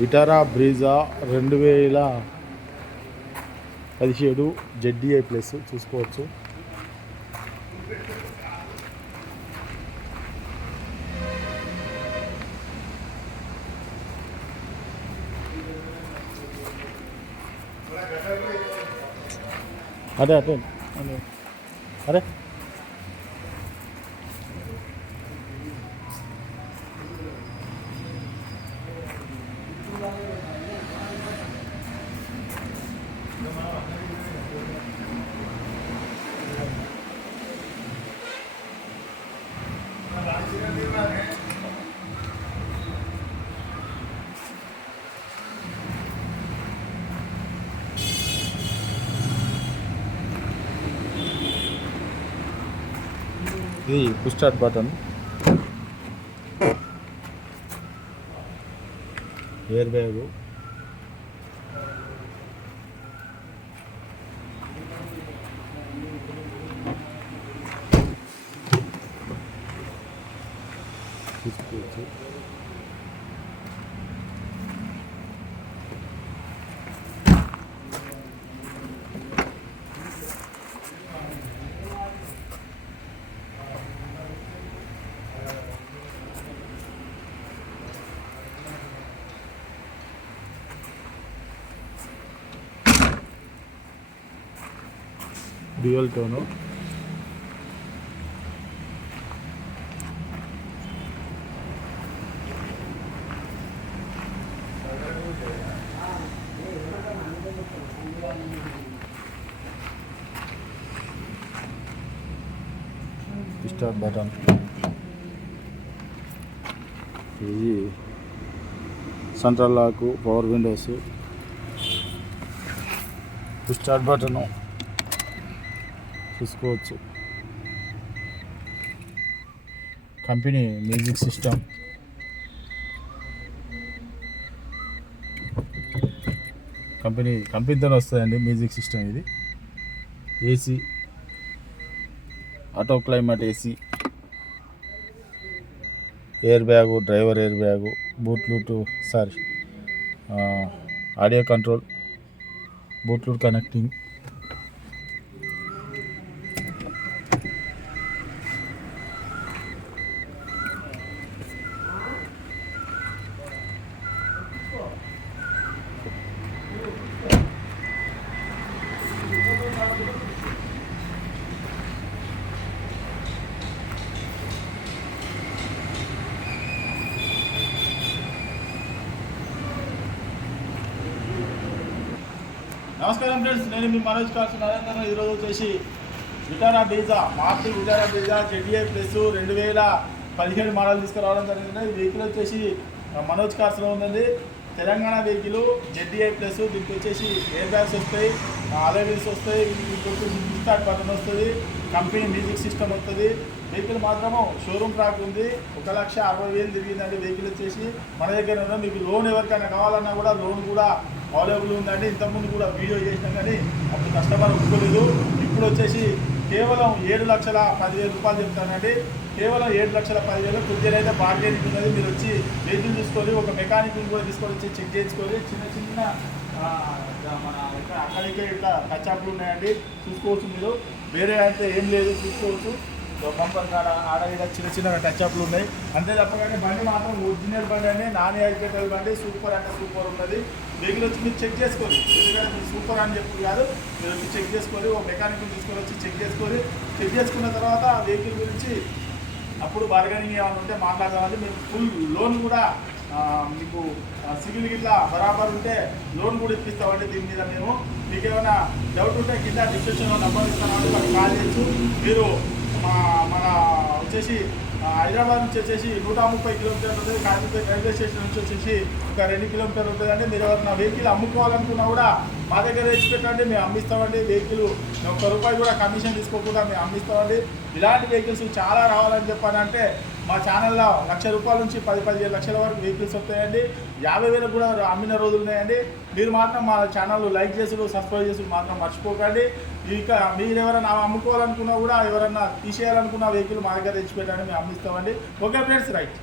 Vitara Brezza రెండు వేల పదిహేడు జెడ్డీఐ ప్లస్ చూసుకోవచ్చు. అదే అదే అదే అరే. ఇది push start button air bag తీసుకోవచ్చు డ్యూయల్ టోను స్టార్ట్ బటన్ ఇది central lock power windows start button చూసుకోవచ్చు కంపెనీ మ్యూజిక్ సిస్టమ్. కంపెనీ కంపెనీతో వస్తుందండి మ్యూజిక్ సిస్టమ్ ఇది. AC auto climate AC air bag driver air bag bluetooth sorry audio control bluetooth connecting. నమస్కారం friends నేను మీ మనోజ్ కాసు నరేంద్ర ఈరోజు వచ్చేసి విటారా బీజా మార్చి విటారా బీజా జెడిఏ ప్లస్ రెండు వేల పదిహేడు మోడల్ తీసుకురావడం జరిగింది. ఈ వెహికల్ వచ్చేసి మనోజ్ కార్స్లో ఉందండి. తెలంగాణ వెహికల్ జెడ్డీఐ ప్లస్ దీనికి వచ్చేసి ఎయిర్ బ్యాగ్స్ వస్తాయి అలవీల్స్ వస్తాయి దీనికి వచ్చేసి స్టార్ట్ బటన్ వస్తుంది కంపెనీ మ్యూజిక్ సిస్టమ్ వస్తుంది. వెహికల్ మాత్రము షోరూమ్ ట్రాక్ ఉంది. ఒక లక్ష అరవై వేలు తిరిగిందండి వెహికల్ వచ్చేసి. మన దగ్గర ఉన్న. మీకు లోన్ ఎవరికైనా కావాలన్నా కూడా లోన్ కూడా అవైలబుల్ ఉందండి. ఇంతకుముందు కూడా వీడియో చేసినాం కానీ అప్పుడు కస్టమర్ ఒప్పుకోలేదు. ఇప్పుడు వచ్చేసి కేవలం ఏడు లక్షల పదివేల రూపాయలు చెప్తానండి. కేవలం ఏడు లక్షల పదివేలు కొద్దిగా అయితే బార్గెనింగ్ ఉన్నది. మీరు వచ్చి వెహికల్ తీసుకొని ఒక మెకానిక్ కూడా తీసుకొని వచ్చి చెక్ చేసుకొని చిన్న చిన్న మన ఇక్కడ అక్కడికే ఇట్లా కచ్చాపులు ఉన్నాయండి. చూసుకోవచ్చు మీరు. వేరే అయితే ఏం లేదు చూసుకోవచ్చు. బంపర్ కాడ ఆడ ఈడ చిన్న చిన్న టచ్అప్లు ఉన్నాయి. అంతే తప్ప కానీ బండి మాత్రం ఒరిజినల్ బండి అండి. నాన్ ఎయిర్పెట్రల్ బండి సూపర్ అంటే సూపర్ ఉన్నది. వెహికల్ వచ్చి మీరు చెక్ చేసుకోండి. ఎందుకంటే మీరు సూపర్ అని చెప్పి కాదు. మీరు వచ్చి చెక్ చేసుకొని ఒక మెకానిక్ తీసుకొని వచ్చి చెక్ చేసుకొని చెక్ చేసుకున్న తర్వాత ఆ వెహికల్ గురించి అప్పుడు బార్గెనింగ్ ఏమైనా ఉంటే మాట్లాడదామంటే మీకు ఫుల్ లోన్ కూడా మీకు సివిల్ గిట్లా బరాబర్ ఉంటే లోన్ కూడా ఇప్పిస్తామండి దీని మీద మేము. మీకు ఏమైనా డౌట్ ఉంటే కింద డిస్క్రిప్షన్లో నంబర్ ఇస్తామంటే మాకు కాల్ చేయొచ్చు. మీరు మా మన వచ్చేసి హైదరాబాద్ నుంచి వచ్చేసి నూట ముప్పై కిలోమీటర్లు ఉంటుంది. కాకపోతే రైల్వే స్టేషన్ నుంచి వచ్చేసి ఒక రెండు కిలోమీటర్లు ఉంటుంది అంటే మీరు ఎవరైనా వెహికల్ అమ్ముకోవాలనుకున్నా కూడా మా దగ్గర తెచ్చి పెట్టండి మేము అమ్మిస్తామండి. వెహికల్ ఒక్క రూపాయి కూడా కమిషన్ తీసుకోకుండా మేము అమ్మిస్తామండి. ఇలాంటి వెహికల్స్ చాలా రావాలని చెప్పానంటే మా ఛానల్లో లక్ష రూపాయల నుంచి పది పదిహేను లక్షల వరకు వెహికల్స్ వస్తాయండి. యాభై వేలకు కూడా అమ్మిన రోజులు ఉన్నాయండి. మీరు మాత్రం మా ఛానల్ లైక్ చేసుడు సబ్స్క్రైబ్ చేసుడు మాత్రం మర్చిపోకండి. ఇక మీరు ఎవరైనా అమ్ముకోవాలనుకున్నా కూడా ఎవరైనా తీసేయాలనుకున్న వెహికల్ మా దగ్గర తెచ్చిపెట్టండి మేము అమ్మిస్తామండి ఓకే ఫ్రెండ్స్ రైట్.